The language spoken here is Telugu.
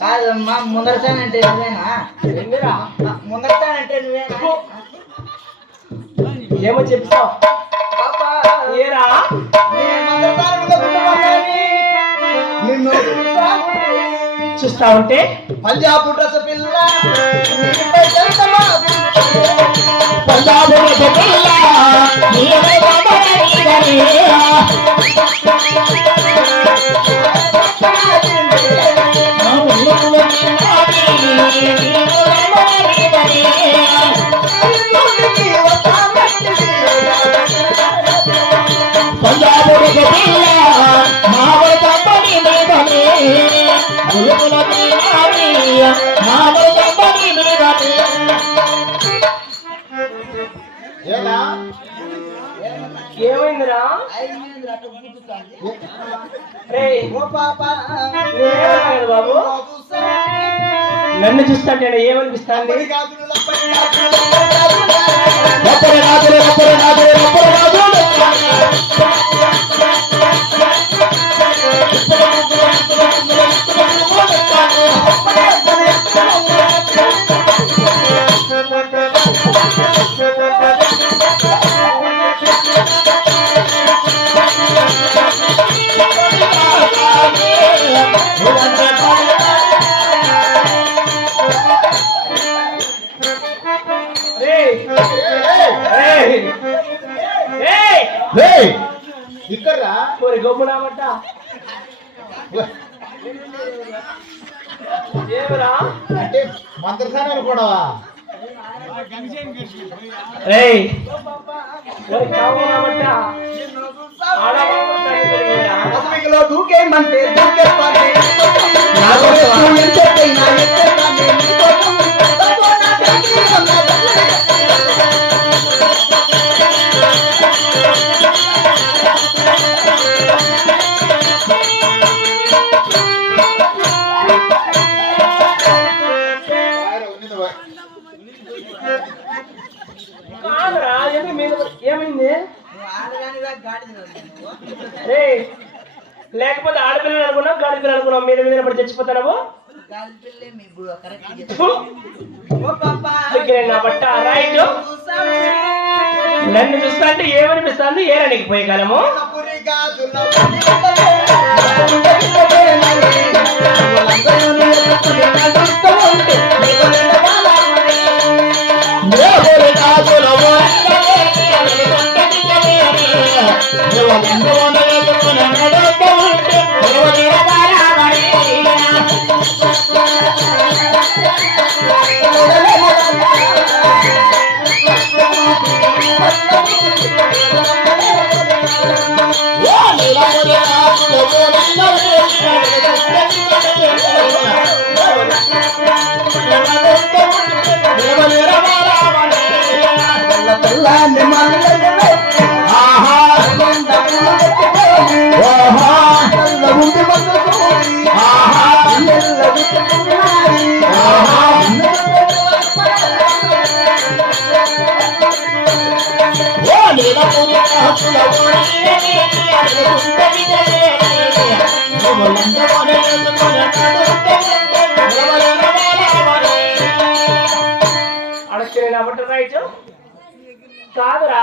కాదమ్మా ముందరసానంటే నువ్వేనా? ముందరసానంటే నువ్వేనా? ఏమో చెప్తావు ఏరా నిన్ను చూస్తా ఉంటే పంజాబ్ డ్రెస్ పిల్ల పంజాబ్ డ్రెస్ పిల్ల పంజాబ్ పిల్ల మావడ తప్పని మీదనే మావడ తప్పని మీదనే ఏమైందిరా? బాబు నన్ను చూస్తాంటే ఏమనిపిస్తాంది? ఇక్కడ గమ్మునామట ఏమరా అంటే మంత్రసాని అనుకోవడవా? దూకేమంటే ఏమైంది? లేకపోతే ఆడపిల్లలు అనుకున్నావు గాడి పిల్లలు అనుకున్నావు మీద మీద పడి చచ్చిపోతావు. నా బట్ట రైట్ నన్ను చూస్తా అంటే ఏమనిపిస్తుంది? ఏరానికి పోయే కాలము కాదురా